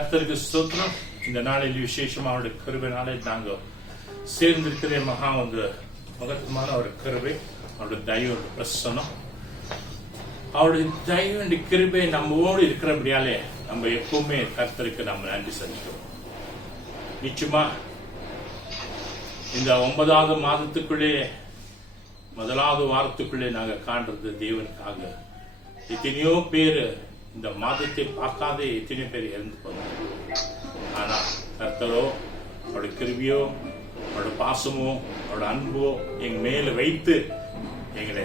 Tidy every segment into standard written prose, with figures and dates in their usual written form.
கர்த்தருக்கு ஸ்தோத்திரம். இந்த நாளில் விசேஷமா அவருடைய கிருபையினாலே நாங்கள் சேர்ந்திருக்கிற மகா வந்து மகத்துவமான ஒரு கிருபை, அவருடைய தயவு பிரசனம், அவருடைய தயவு கிருபை நம்மோடு இருக்கிறபடியாலே நம்ம எப்பவுமே கர்த்தருக்கு நம்ம நன்றி செலுத்துவோம். நிச்சயமா இந்த 9வது மாதத்துக்குள்ளே முதலாவது வாரத்துக்குள்ளே நாங்க காண்றது தேவனுக்காக. எத்தனையோ பேர் இந்த மாதத்தை பார்க்காத எத்தனையோ பேர் இறந்து போனாங்க. ஆனா கர்த்தரோ அவருடைய கிருபையோ அவருடைய பாசமோ அவருடைய அன்போ எங்க மேல வைத்து எங்களை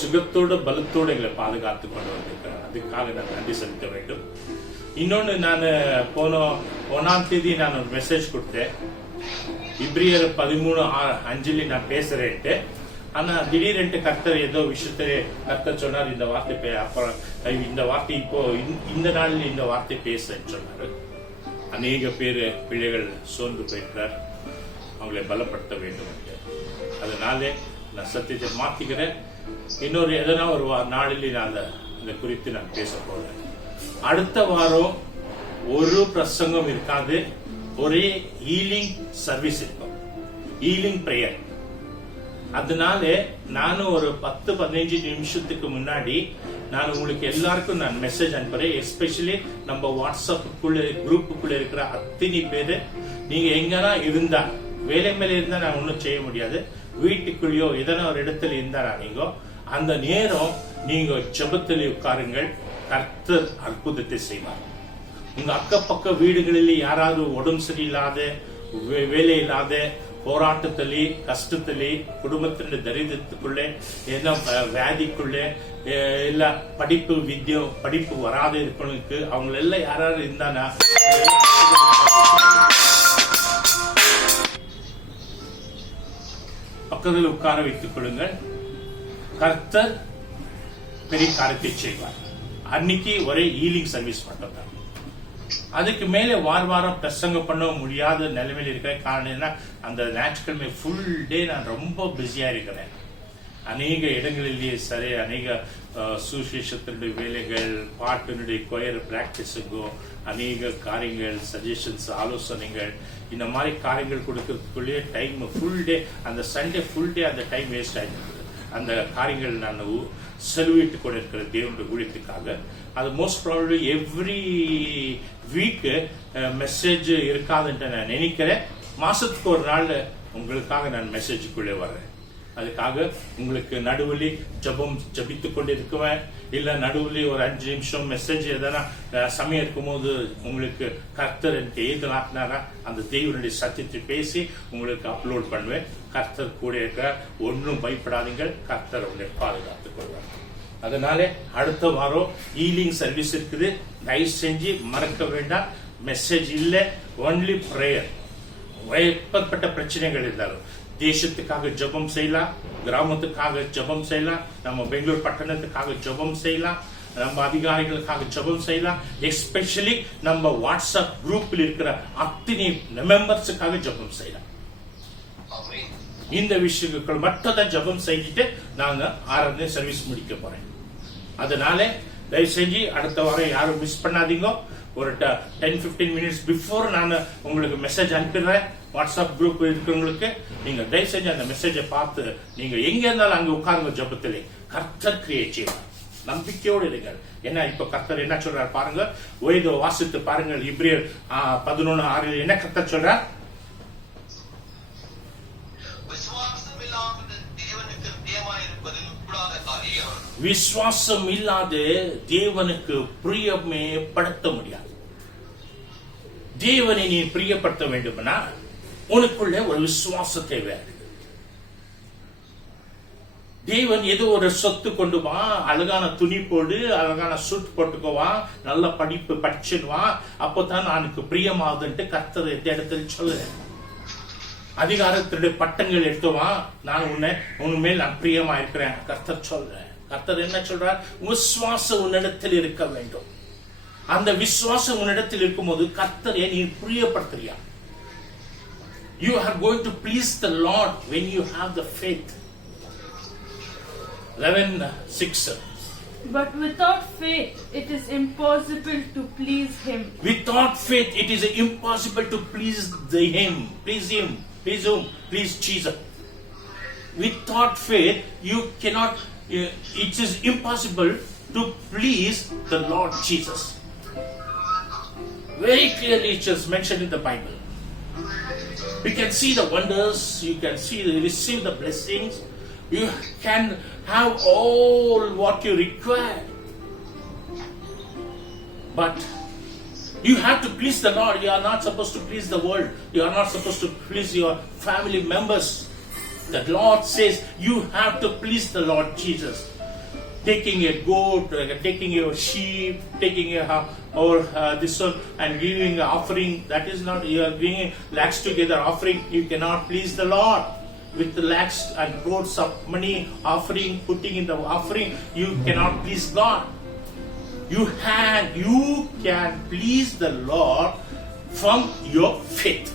சுகத்தோட பலத்தோடு எங்களை பாதுகாத்து கொண்டு வந்திருக்கிறேன். அதுக்காக நான் நன்றி செலுத்த வேண்டும். இன்னொன்னு, நான் போன 1ஆம் தேதி நான் ஒரு மெசேஜ் கொடுத்தேன். இப்ரியர் 13:5 நான் பேசுறேன்ட்டு. ஆனா திடீரென்று கர்த்தர் ஏதோ விஷயத்தை கர்த்தர் சொன்னார், இந்த வார்த்தை அப்புறம் இந்த வார்த்தை இப்போ இந்த நாளில் இந்த வார்த்தை பேசன்னு சொன்னாரு. அநேக பேர் பிள்ளைகள் சோர்ந்து போயிருக்கிறார், அவங்களை பலப்படுத்த வேண்டும். அதனாலே நான் சத்தியத்தை மாத்திக்கிறேன். இன்னொரு எதனா ஒரு நாளில் நான் அந்த குறித்து நான் பேச போறேன். அடுத்த வாரம் ஒரு பிரசங்கம் இருக்காது, ஒரே ஹீலிங் சர்வீஸ் இருக்கும், ஹீலிங் பிரேயர். அதனால நானும் ஒரு 10-15 நிமிஷத்துக்கு முன்னாடி நான் உங்களுக்கு எல்லாருக்கும் நான் மெசேஜ் அனுப்புறேன். எஸ்பெஷலி நம்ம வாட்ஸ்அப்புக்குள்ள குரூப்புக்குள்ள இருக்கிற அத்தனை பேரு, நீங்க எங்கன்னா இருந்தா, வேலை மேல இருந்தா நான் ஒன்றும் செய்ய முடியாது, வீட்டுக்குள்ளேயோ எதனா ஒரு இடத்துல இருந்தாரா நீங்க அந்த நேரம் நீங்க ஜெபத்தில் உட்காருங்கள். கர்த்தர் அற்புதத்தை செய்வார். உங்க அக்கப்பக்க வீடுகளில் யாராவது உடம்பு சரியில்லாத, வேலை இல்லாத, போராட்டத்திலே, கஷ்டத்திலே, குடும்பத்தின் தரித்திரத்துக்குள்ளே, என்ன வியாதிக்குள்ளே, இல்ல படிப்பு வராத இருக்கவங்களுக்கு, அவங்க எல்லாம் யாராவது இருந்தானா பக்கத்தில் உட்கார வைத்துக் கொள்ளுங்கள். கர்த்தர் பெரிய காரியத்தை செய்வார். அன்னைக்கு ஒரே ஹீலிங் சர்வீஸ் மட்டும் தான். அதுக்கு மேலே வாரம் பிரசங்க பண்ண முடியாத நிலைமையில் இருக்கிற காரணம் என்ன, அந்த ஞாயிற்றுக்கிழமை ஃபுல் டே நான் ரொம்ப பிஸியா இருக்கிறேன். அநேக இடங்களிலேயே சரி, அநேக சுவிசேஷத்தினுடைய வேலைகள், பாட்டினுடைய கொயர் பிராக்டிஸுங்கோ, அநேக காரியங்கள், சஜஷன்ஸ், ஆலோசனைகள், இந்த மாதிரி காரியங்கள் கொடுக்கறதுக்குள்ளேயே டைம் ஃபுல் டே, அந்த சண்டே ஃபுல் டே அந்த டைம் வேஸ்ட் ஆகிருக்கு. அந்த காரியங்கள் நான் செலவிட்டு கொண்டு இருக்கிற தேவனுடைய ஊழியத்துக்காக. அது most probably every week message இருக்காதுன்ட்டு நான் நினைக்கிறேன். மாசத்துக்கு ஒரு நாள் உங்களுக்காக நான் மெசேஜுக்குள்ளே வர்றேன். அதுக்காக உங்களுக்கு நடுவில் ஜபித்துக் கொண்டு இருக்குவேன். இல்ல நடுவில் ஒரு 5 நிமிஷம் மெசேஜ் எதனா சமயம் இருக்கும்போது உங்களுக்கு கர்த்தர் எனக்கு ஏதுனாக்குனாரா அந்த தேவனுடைய சத்தியத்தை பேசி உங்களுக்கு அப்லோட் பண்ணுவேன். கர்த்தர் கூட இருக்க, ஒன்றும் பயப்படாதீங்க, கர்த்தர் உங்களை பாதுகாத்துக் கொள்வார். அதனால அடுத்த வாரம் ஹீலிங் சர்வீஸ் இருக்குது. தயவு செஞ்சு மறக்க வேண்டாம். மெசேஜ் இல்ல, ஒன்லி பிரேயர். எப்பப்பட்ட பிரச்சனைகள் இருந்தாலும் தேசத்துக்காக ஜெபம் செய்யலாம், கிராமத்துக்காக ஜெபம் செய்யலாம், நம்ம பெங்களூர் பட்டணத்துக்காக ஜெபம் செய்யலாம், நம்ம அதிகாரிகளுக்காக ஜெபம் செய்யலாம். எஸ்பெஷலி நம்ம வாட்ஸ்அப் குரூப்பில் இருக்கிற அத்தனை மெம்பர்ஸுக்காக ஜெபம் செய்யலாம். இந்த விஷயங்கள் மட்டும் தான் ஜெபம் செஞ்சுட்டு நாங்க ஆராதனை சர்வீஸ் முடிக்க போறேன். அதனால தயவு செஞ்சு அடுத்த வாரம் யாரும் மிஸ் பண்ணாதீங்க. ஒரு 10-15 மினிட்ஸ் பிஃபோர் நான் உங்களுக்கு மெசேஜ் அனுப்பிடுறேன். வாட்ஸ்அப் குரூப் இருக்கிறவங்களுக்கு நீங்க தயவு செஞ்சு அந்த மெசேஜை பார்த்து நீங்க எங்க இருந்தாலும் அங்க உட்காருங்க. ஜபத்திலே கர்த்தர் கிரியேட் செய்வார். நம்பிக்கையோடு இருங்கள். ஏன்னா இப்ப கர்த்தர் என்ன சொல்றாரு பாருங்க, ஓய்தோ வாசித்து பாருங்கள். இப்ரியர் 11:6 என்ன கர்த்தர் சொல்றார்? விசுவாசம் இல்லாத தேவனுக்கு பிரியமே படுத்த முடியாது. தேவனை நீ பிரியப்படுத்த வேண்டும்னா உனக்குள்ள ஒரு விசுவாசம் தேவை. தேவன் ஏதோ ஒரு சொத்து கொண்டு வா, அழகான துணி போடு, அழகான சூட் போட்டுக்குவா, நல்ல படிப்பு படிச்சிடுவா, அப்போதான் எனக்கு பிரியமாகுதுன்ட்டு கர்த்தர் எந்த இடத்துல சொல்லு. அதிகாரத்தினுடைய பட்டங்கள் எடுத்துவா, நான் உன்மேல் நான் பிரியமா இருக்கிறேன் கர்த்தர் சொல்றேன். கர்த்தர் என்ன சொல்றார்? விசுவாசம் உன்னிடத்தில் இருக்க வேண்டும். அந்த விசுவாசம் உன்னிடத்தில் இருக்கும்போது கர்த்தரை நீ பிரியப்படுத்துறியா? You are going to please the Lord when you have the faith. 11:6 But without faith, it is impossible to please Him. Without faith, it is impossible to please Him. Please Him. Please whom? Please Jesus. Without faith, you cannot. It is impossible to please the Lord Jesus. Very clearly, it is mentioned in the Bible. You can see the wonders. You can receive the blessings. You can have all what you require. But you have to please the Lord. You are not supposed to please the world. You are not supposed to please your family members. The Lord says you have to please the Lord Jesus. Taking a goat, taking a sheep, taking this one and giving an offering. That is not, you are bringing lakhs together offering. You cannot please the Lord. With the lakhs and crores of money offering, putting in the offering, you cannot please God. You can please the Lord from your faith.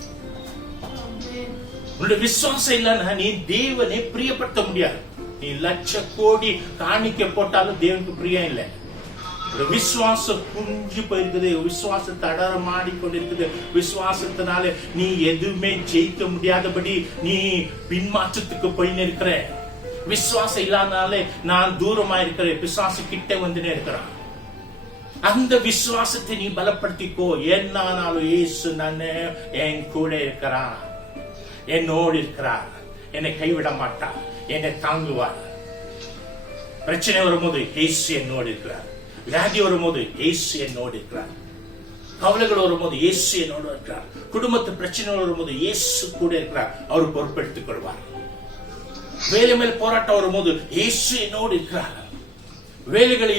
உன்னுடைய விசுவாசம் இல்லைன்னா நீ தேவனை பிரியப்படுத்த முடியாது. நீ லட்ச கோடி காணிக்க போட்டாலும் தேவனுக்கு பிரியம் இல்லை. விசுவாசம் குஞ்சு போயிருக்குது, விசுவாசத்தை அடரமாடி கொண்டிருக்குது. விசுவாசத்தினால நீ எதுவுமே ஜெயிக்க முடியாதபடி நீ பின்மாற்றத்துக்கு போயின்னு இருக்கிற. விசுவாசம் இல்லாதனால நான் தூரமா இருக்கிறேன், விசுவாச கிட்ட வந்துனே இருக்கிறான். அந்த விசுவாசத்தை நீ பலப்படுத்திக்கோ. என்னானாலும் இயேசு நானே என் கூட இருக்கிறான், என்னோடு இருக்கிறார், என்னை கைவிட மாட்டார், என்னை தாங்குவார். பிரச்சனை வரும்போது இயேசு என்னோடு இருக்கிறார். வியாதி வரும்போது இயேசு என்னோடு இருக்கிறார். கவலைகள் வரும்போது இயேசு என்னோடு இருக்கிறார். குடும்பத்து பிரச்சனை வரும்போது இயேசு கூட இருக்கிறார், அவர் பொறுப்பெடுத்துக் கொள்வார். வேலை மேல் போராட்டம் வரும்போது இயேசு என்னோடு இருக்கிறார். வேலைகளே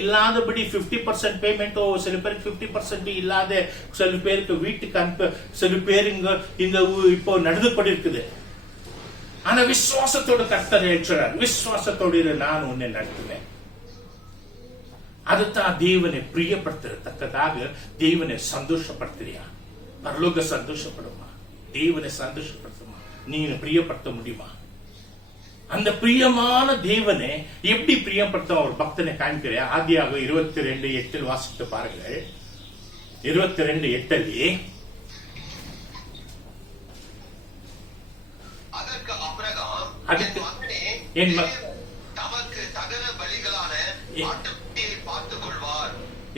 இல்லாதபடி 50% பேமெண்டோ, சில பேருக்கு 50% இல்லாத, சில பேருக்கு வீட்டுக்கு அனுப்ப, சில பேருங்க இந்த இப்போ நடந்து கொண்டிருக்குது. ஆனா விசுவாசத்தோடு கர்த்தர் ஏற்றார். விசுவாசத்தோடு நான் உன்னை நடத்துவேன். அதுதான் தேவனை பிரியப்படுத்தத்தக்கதாக தேவனை சந்தோஷப்படுத்துறியா? பரலோக சந்தோஷப்படுமா? தேவனை சந்தோஷப்படுத்துமா? நீ பிரியப்படுத்த முடியுமா? அந்த பிரியமான தேவனை எப்படி பிரியப்படுத்த ஒரு பக்தனை காண்கிறியா? ஆதியாக 22:8 வாசித்து பாருங்கள். 22:8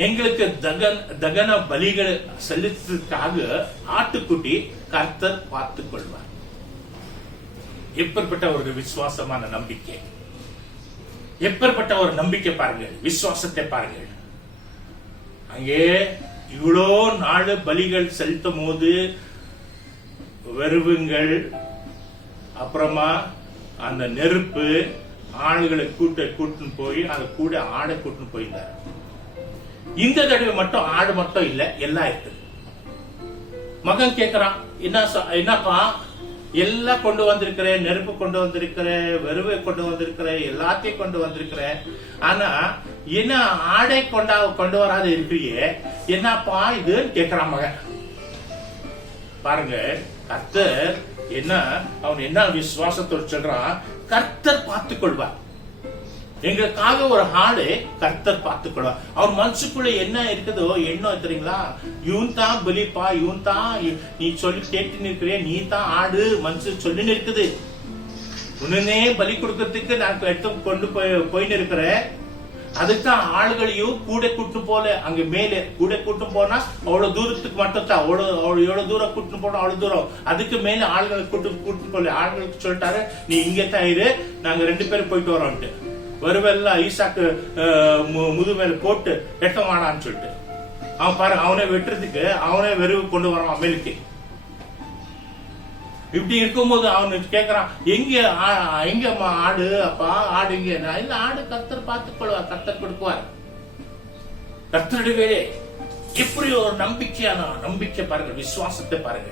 எங்களுக்கு தகன பலிகள் செலுத்துவதற்காக ஆட்டுக்குட்டி கர்த்தர் பார்த்துக் கொள்வார். எப்பேற்பட்ட ஒரு விசுவாசமான நம்பிக்கை! எப்பேற்பட்ட ஒரு நம்பிக்கை பாருங்கள், விசுவாசத்தை பாருங்கள். அங்கே இவ்வளோ நாடு பலிகள் செலுத்தும் போது வெறுவுங்கள், அப்புறமா அந்த நெருப்பு ஆளுகளை கூட்டுன்னு போய் அந்த கூட ஆடை கூட்டுன்னு போயிருந்தார். இந்த தடவை மட்டும் ஆடு மட்டும் இல்ல, எல்லாம் இருக்கு. மகன் கேட்கிறான், என்னப்பா எல்லாம் கொண்டு வந்திருக்கிற, நெருப்பு கொண்டு வந்திருக்கிற, வெறுவை கொண்டு வந்திருக்கிற, எல்லாத்தையும் கொண்டு வந்திருக்கிற, ஆனா என்ன ஆடை கொண்டு வராத இருக்கிறியே, என்னப்பா இது கேட்கிறான் மகன். பாருங்க, கர்த்தர் அவன் என்ன விசுவாசத்தோடு சொல்றான், கர்த்தர் பார்த்துக் கொள்வார். எங்களுக்காக ஒரு ஆடு கர்த்தர் பார்த்துக் கொள்வார். அவர் மனசுக்குள்ள என்ன இருக்குதோ எண்ணம் தெரியுங்களா? இவன் தான் பலிப்பா, இவன் தான் நீ சொல்லி கேட்டு நிற்கிற, நீ தான் ஆடு மனசு சொல்லி இருக்குது. உடனே பலி கொடுக்கறதுக்கு நான் எடுத்து கொண்டு போயின்னு இருக்கிறேன். அதுதான் ஆளுகளையும் கூட கூட்டு போல, அங்க மேலே கூட கூட்டு போனா அவ்வளவு தூரத்துக்கு மட்டும் தான், எவ்வளவு தூரம் கூட்டு போனா அவ்வளவு தூரம். அதுக்கு மேல ஆளுகளை கூட்டு போல. ஆளுகளுக்கு சொல்லிட்டாரு, நீ இங்க தான் இரு, நாங்க 2 பேரும் போயிட்டு வரோம்ட்டு. வருவெல்லாம் ஈசாக்கு முது மேல போட்டு வெட்ட மாடான்னு சொல்லிட்டு அவன் பாருங்க, அவனை வெட்டுறதுக்கு அவனே வெறுவு கொண்டு வரான் மேலுக்கு. இப்படி இருக்கும்போது அவனுக்கு கேட்கறான், எங்க ஆடு? அப்பா ஆடு இங்க இல்ல, ஆடு கர்த்தர் பார்த்துக் கொள்வார், கர்த்தர் கொடுக்குவார். கர்த்தருடைய வேலை. எப்படி ஒரு நம்பிக்கை பாருங்க, விசுவாசத்தை பாருங்க.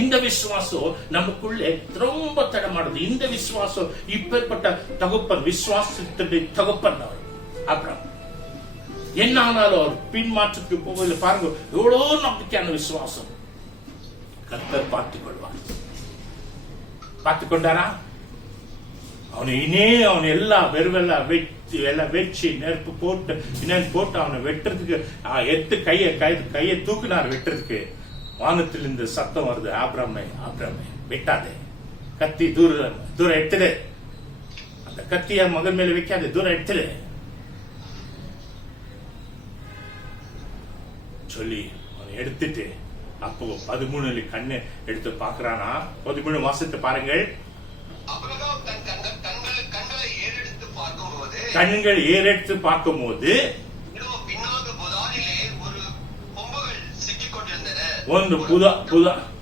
இந்த விசுவாசம் நமக்குள்ளே ரொம்ப தடமாடுது. இந்த விசுவாசம் இப்பேற்பட்ட தகப்பன், விசுவாசத்துடைய தகப்பன் அவர் அப்புறம் என்ன ஆனாலும் அவர் பின்மாற்றத்துக்கு போகல. பாருங்க, எவ்வளவு நம்பிக்கையான விசுவாசம். கர்த்தர் பார்த்துக் கொள்வார். பார்த்துக் கொண்டாரா? அவன் எல்லா வெறுவெல்லாம் எல்லாம் வச்சு நெருப்பு போட்டு பின்னாடி போட்டு அவனை வெட்டுறதுக்கு எத்து கையை தூக்குனார் வெட்டுறதுக்கு. வானத்தில் இந்த சத்தம் வருது, ஆபிரகாமே ஆபிரகாமே வெட்டாதே, கத்தி தூரம் எடுத்துடு, அந்த கத்திய மகன் மேல வைக்காது, தூரம் எடுத்துடு சொல்லி அவனை எடுத்துட்டு அப்போ 13 கண்ணு எடுத்து பாக்குறானா. 13 மாசத்தை பாருங்கள். கண்கள் ஏறெடுத்து பார்க்கும்போது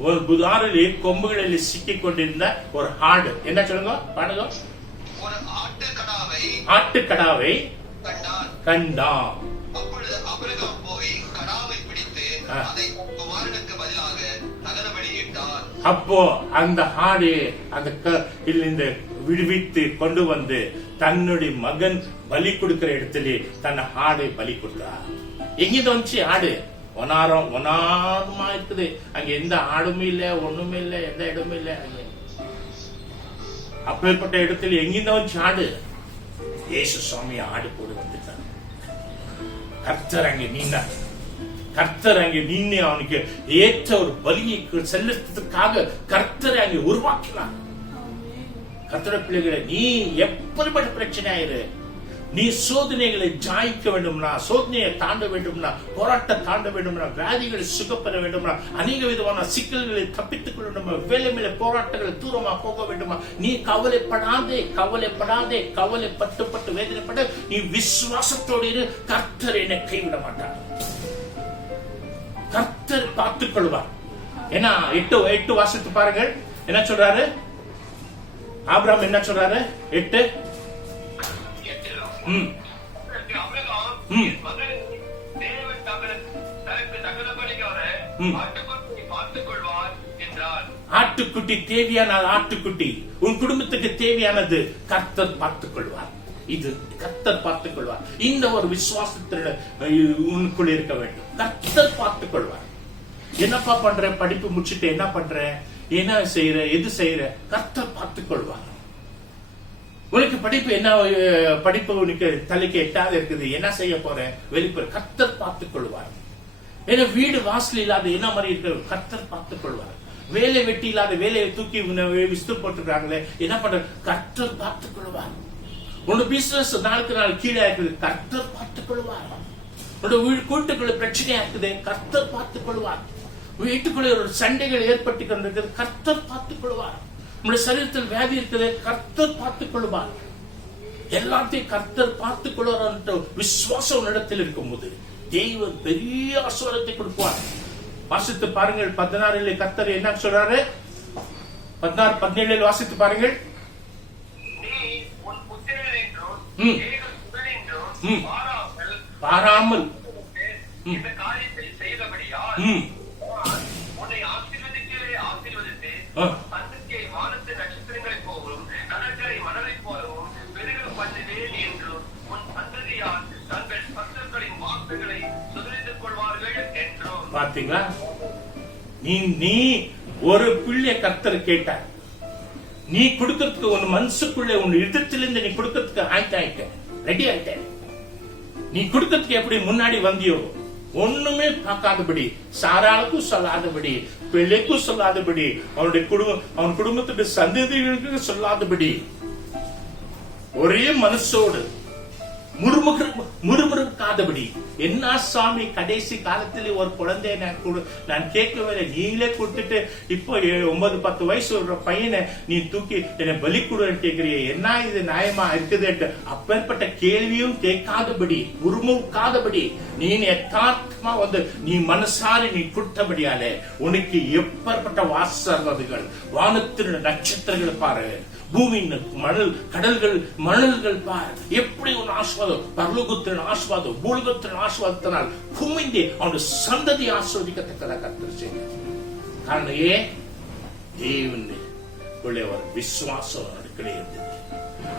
ஒரு புதாரிலே கொம்புகளில் சிக்கிக் கொண்டிருந்த ஒரு ஆடு, என்ன சொல்லுங்க பாடுங்க, ஆட்டுக்கடாவை கண்டான். அப்போ அந்த ஆடு அந்த விடுவித்து கொண்டு வந்து தன்னுடைய மகன் பலி கொடுக்கிற இடத்துல தன் ஆடை பலி கொடுத்தார். எங்கிட்ட வந்துச்சு ஆடு? ஒனாரமா இருக்குது. அங்க எந்த ஆடுமே இல்ல, ஒண்ணுமே இல்ல, எந்த இடமும் இல்ல. அப்பேற்பட்ட இடத்துல எங்கிட்ட வந்துச்சு ஆடு? இயேசு சுவாமி ஆடு போடு வந்துட்டார். கர்த்தர் அங்கே நின்றார். கர்த்தர் அங்கே நின்று அவனுக்கு ஏற்ற ஒரு பலியை செலுத்துறதுக்காக கர்த்தரை அங்கே உருவாக்கினார். கர்த்தர பிள்ளைகளை, நீ எப்படிப்பட்ட பிரச்சனையாயிரு, நீ சோதனைகளை ஜாயிக்க வேண்டும்னா, சோதனையை தாண்ட வேண்டும்னா, போராட்டம் தாண்ட வேண்டும்னா, வியாதிகளை சுகப்பெற வேண்டும்னா, அநேக விதமான சிக்கல்களை தப்பித்துக் கொள்ள வேண்டுமா, வேலை மேல போராட்டங்களை தூரமா போக வேண்டுமா, நீ கவலைப்படாதே, கவலைப்படாதே, கவலைப்பட்டு வேதனைப்பட நீ விசுவாசத்தோடு இரு. கர்த்தர் என்னை கைவிட மாட்டார். கர்த்தர் பார்த்துக் கொள்வார். ஏன்னா 8 வாசத்து பாருங்கள், என்ன சொல்றாரு ஆபிரகாம், என்ன சொல்றாரு 8 ஆட்டுக்குட்டி தேவையான ஆட்டுக்குட்டி உன் குடும்பத்துக்கு தேவையானது கர்த்தர் பார்த்துக் கொள்வார். இது கர்த்தர் பார்த்துக் கொள்வார். இந்த ஒரு விசுவாசத்தில உனக்குள்ள இருக்க வேண்டும். கர்த்தர் பார்த்துக் கொள்வார். என்னப்பா பண்ற, படிப்பு முடிச்சுட்டு என்ன பண்ற, என்ன செய்யற, எது செய்யற, கர்த்தர் பார்த்துக் கொள்வார். உனக்கு படிப்பு என்ன, படிப்பு உனக்கு தலைக்கு எட்டாத இருக்குது, என்ன செய்ய போற, வெளிப்புற கர்த்தர் பார்த்துக் கொள்வார். ஏன்னா வீடு வாசல் இல்லாத என்ன மாதிரி இருக்க, கர்த்தர் பார்த்துக் கொள்வார். வேலை வெட்டி இல்லாத வேலையை தூக்கி விஸ்து போட்டுருக்காங்களே, என்ன பண்ற, கர்த்தர் பார்த்துக் கொள்வார். உன்னோட பிசினஸ் நாளுக்கு நாள் கீழே இருக்குது, கர்த்தர் பார்த்துக் கொள்வார். உன்னோட கூட்டுக்குள்ள பிரச்சனையா இருக்குது, கர்த்தர் பார்த்துக் கொள்வார். வீட்டுக்குள்ள ஒரு சண்டைகள் ஏற்பட்டு கொண்டிருக்கிறது, கர்த்தர் பார்த்துக் கொள்வார். உங்களுடைய சரீரத்தில் வியாதி இருக்குது, கர்த்தர் பார்த்துக் கொள்வார். எல்லாத்தையும் கர்த்தர் பார்த்துக் கொள்வார். விசுவாசம் உன்னிடத்தில் இருக்கும் போது தேவன் பெரிய ஆசீர்வாதத்தை கொடுப்பார். வாசித்து பாருங்கள் 16 கர்த்தர் என்ன சொல்றாரு, 16, 17 வாசித்து பாருங்கள். பாராமல் பாத்தீங்களா, நீ ஒரு பிள்ளை கர்த்தர் கேட்ட, நீ கொடுக்கறதுக்கு உன் மனசுக்குள்ள உன் இதயத்திலிருந்து நீ கொடுக்கறதுக்கு ஆயிட்ட, ரெடி ஆயிட்ட. நீ கொடுக்கறதுக்கு எப்படி முன்னாடி வந்தியோ, ஒண்ணுமே பார்க்காதபடி, சாராளுக்கும் சொல்லாதபடி, பிள்ளைக்கும் சொல்லாதபடி, அவன் குடும்பத்துடைய சந்ததிகளுக்கு சொல்லாதபடி, ஒரே மனசோடு முறுமுறுக்காதபடி, என்ன சாமி கடைசி காலத்திலே ஒரு குழந்தைய நான் கேட்கவே, நீங்களே கொடுத்துட்டு இப்போ 9-10 வயசு ஒரு பையனை நீ தூக்கி என்னை பலி கொடுன்னு கேட்கிறிய, என்ன இது நியாயமா இருக்குது? அப்பேற்பட்ட கேள்வியும் கேட்காதபடி, முறுமுறுக்காதபடி, நீ யதார்த்தமா வந்து நீ மனசாரி நீ கொடுத்தபடியாலே உனக்கு எப்பேற்பட்ட ஆசீர்வாதங்கள், வானத்தின் நட்சத்திரங்கள் பாரு, பூமியின் கடல்கள் மணல்கள் பார், எப்படி ஒரு ஆசீர்வாதம், பரலோகத்தின் ஆசீர்வாதம், பூலோகத்தின் ஆசீர்வாதத்தினால் குமிந்து அவனுடைய சந்ததி ஆசீர்வதிக்கத்தக்கதாக கர்த்தர் செய்தார். காரணம் தேவன் ஒரு விசுவாசம் இருந்தது.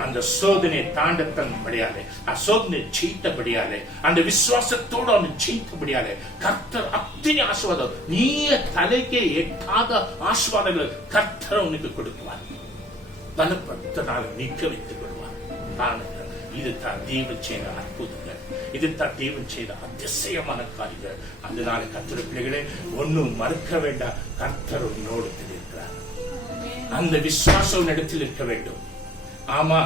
அந்த சோதனை தாண்டத்தன்படியாலே, சோதனை ஜெயித்தபடியாலே, அந்த விசுவாசத்தோடு அவனை ஜெயித்தபடியாலே கர்த்தர் அத்தனை ஆசீர்வாதம், நீ தலைக்கே எட்டாத ஆசீர்வாதங்கள் கர்த்தர் உனக்கு கொடுக்குவார். பலப்படுத்தினால் நிற்க வைத்துக் கொள்வார். இதுதான் தேவன் செய்த அற்புதங்கள், இதுதான் தேவன் செய்த அதிசயமான காரியங்கள். அதனால கர்த்தர் பிள்ளைகளே, ஒன்னும் மறுக்க வேண்டாம். கர்த்தர் உன்னோடு இருக்கிறார். அந்த விசுவாசம் இடத்தில் இருக்க வேண்டும். ஆமா,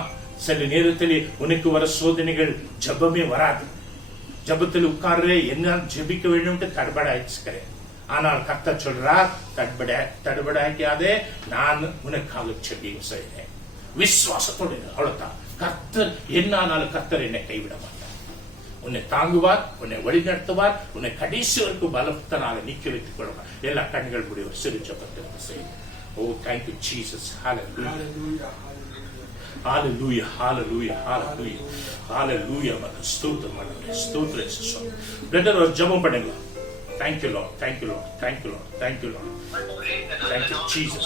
சில நேரத்தில் உனக்கு வர சோதனைகள் ஜபமே வராது. ஜபத்தில் உட்கார்றே என்ன ஜபிக்க வேண்டும் தடுபடாய்க்கிறேன். ஆனால் கர்த்தர் சொல்றார், தடுபடாக்காதே, நான் உனக்காக ஜெபம் செய்கிறேன். விசுவாசத்தோடு அவ்வளவுதான். கர்த்தர் என்னானாலும் கர்த்தர் என்னை கைவிட மாட்டார். உன்னை தாங்குவார், உன்னை வழிநடத்துவார், உன்னை கடைசி வரைக்கும் பலத்தனால நீக்கி வைத்துக் கொள்வார். எல்லா கண்கள் முடிய ஒரு சிறு ஜபத்தை செய்யும். Oh, thank you, Jesus. Hallelujah. Hallelujah, hallelujah, hallelujah, hallelujah. ஸ்தோத்திரம் ஆண்டவரே, ஸ்தோத்திரம் இயேசுவே. பிரதர் ஒரு ஜெபம் பண்ணுங்க. Thank you Lord, thank you Lord, thank you Lord, thank you Lord, thank you Jesus.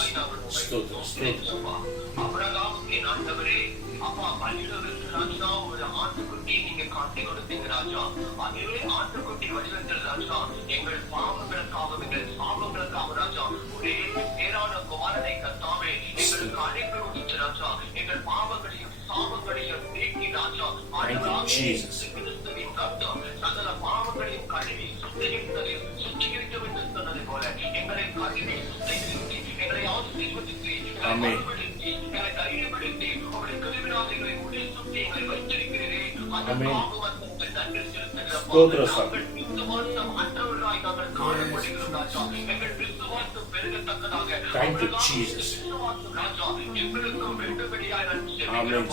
ஸ்தோத்திரம், ஸ்தோத்திரம். அபிரகாமுக்கு ஆண்டவரே, அப்பா பலியிடுவதற்கு ராஜா ஒரு ஆட்டுக்குட்டி நீங்க காட்டி கொடுத்தீங்க ராஜா. அதே ஆட்டுக்குட்டி வடிவத்தில் ராஜா எங்கள் பாவங்களுக்காக, எங்கள் சாபங்களுக்காக ராஜா ஒரே பேரான குமாரனை கர்த்தாவே எங்களுக்கு அழைப்பு கொடுத்து ராஜா எங்கள் பாவங்களையும் சாபங்களையும் நீக்கி ராஜா கிறிஸ்துவின் ரத்தம் சகல பாவங்களையும் கழுவி சுத்திகரிக்கும் என்று சொன்னது போல எங்களை கழுவி சுத்திகரித்து எங்களை ஆசீர்வதித்து எங்களை தைரியப்படுத்தி உங்களுடைய கருவினால் எங்களை உடைய சுற்றி எங்களை வைத்திருக்கிறீரே. அந்த பாவத்தை நன்றி செலுத்துகிறோம். விசுவாசம் அற்றவர்களாய் நாங்கள் காணப்படுகிறோம் ராஜா. எங்கள் விசுவாசம் பெருகத்தக்கதாக விசுவாசம் ராஜா எங்களுக்கும் வேண்டும்படியாக நன்றி செலுத்துகிறோம்.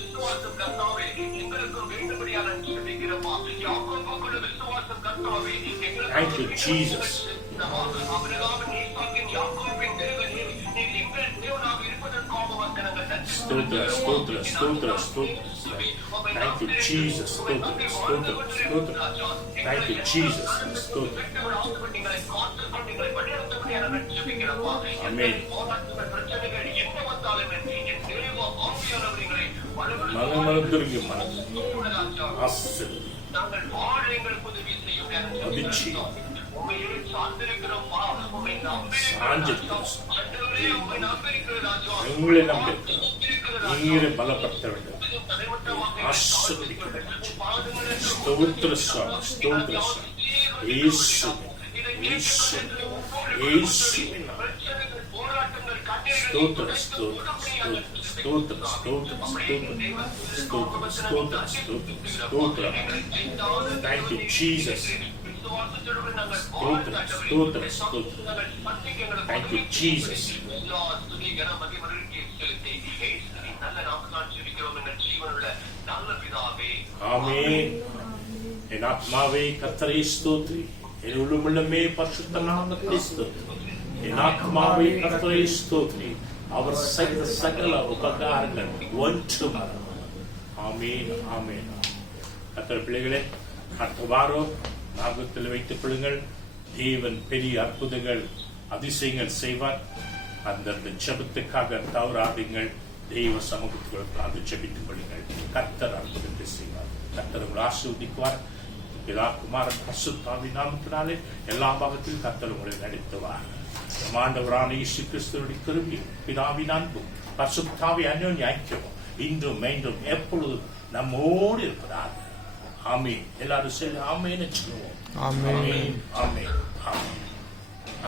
விசுவாசம் கர்த்தாவே எங்களுக்கும் வேண்டும்படியாக நன்றி செலுத்துகிறோமா. யாக்கோபுக்குள்ள விசுவாசம் கர்த்தாவே எங்களுக்கு அபிரகாமின் ஈசாக்கின் யாக்கோபின் தேவனே, நீர் எங்கள் தேவனாக இருப்பதற்காக வந்து நாங்கள் நன்றி செலுத்துகிறோம். Thank you Jesus. Thank you Jesus. Amen. மனமனதுருகி மனது ஆசீர்வதி. நாங்கள் வாழ எங்களுக்கு உதவி செய்யும். அதிர்ச்சி உம்மையே சார்ந்திருக்கிறோம். உம்மை சாஞ்சிருக்கிறோம். உம்மை நம்பியிருக்கிறோம் ராஜா. உங்களை நம்பியிருக்கிறோம். நீரை பலப்படுத்த வேண்டும். ஆசீர்வதிக்கிறோம். ஸ்தோத்திர சுவாமி, ஸ்தோத்திர சுவாமி. இயேசு இயேசு இயேசுவின் நாமத்தில் ஸ்தோத்திர ஸ்தோத்திர ஸ்தோத்திர ஸ்தோத்திர ஸ்தோத்திர ஸ்தோத்திர ஸ்தோத்திர ஸ்தோத்திர. Thank you Jesus. ஸ்தோத்திர ஸ்தோத்திர ஸ்தோத்திர. Thank you Jesus. ஆமென். என் ஆத்மாவே கர்த்தரை ஸ்தோத்திரி, என் உள்ளுமுள்ளமே பரிசுத்த நாமத்தை ஸ்தோத்திரி. என் ஆத்மாவே கர்த்தரை ஸ்தோத்திரி, அவர் செய்த சகல உபகாரங்கள் ஒன்றும் மறவாது. ஆமென், ஆமென். கர்த்தர் பிள்ளைகளே, அடுத்த வாரம் ஞாபகத்தில் வைத்துக் கொள்ளுங்கள். தேவன் பெரிய அற்புதங்கள் அதிசயங்கள் செய்வார். அந்தந்த ஜெபத்துக்காக தவறாதீங்கள். தெய்வ சமூகத்துக்கு ஜெபித்துக் கொள்ளுங்கள். கர்த்தர் அற்புதத்தை செய்வார். கர்த்தர் உங்களை ஆசீர்வதிக்குவார். பிதா குமாரன் பரிசுத்த ஆவியின் நாமத்தினாலே எல்லா பாகத்திலும் கர்த்தர் உங்களை நடத்துவார். ஆண்டவரான இயேசு கிறிஸ்துவின் கிருபையும் பிதாவின் அன்பும் பரிசுத்த ஆவியின் அன்யோன்ய ஐக்கியமும் இன்றும் மீண்டும் எப்பொழுதும் நம்மோடு இருப்பதாக. ஆமென். எல்லாரும் சொல்லி ஆமென் சொல்லுவோம். ஆமென், ஆமென், ஆமென்.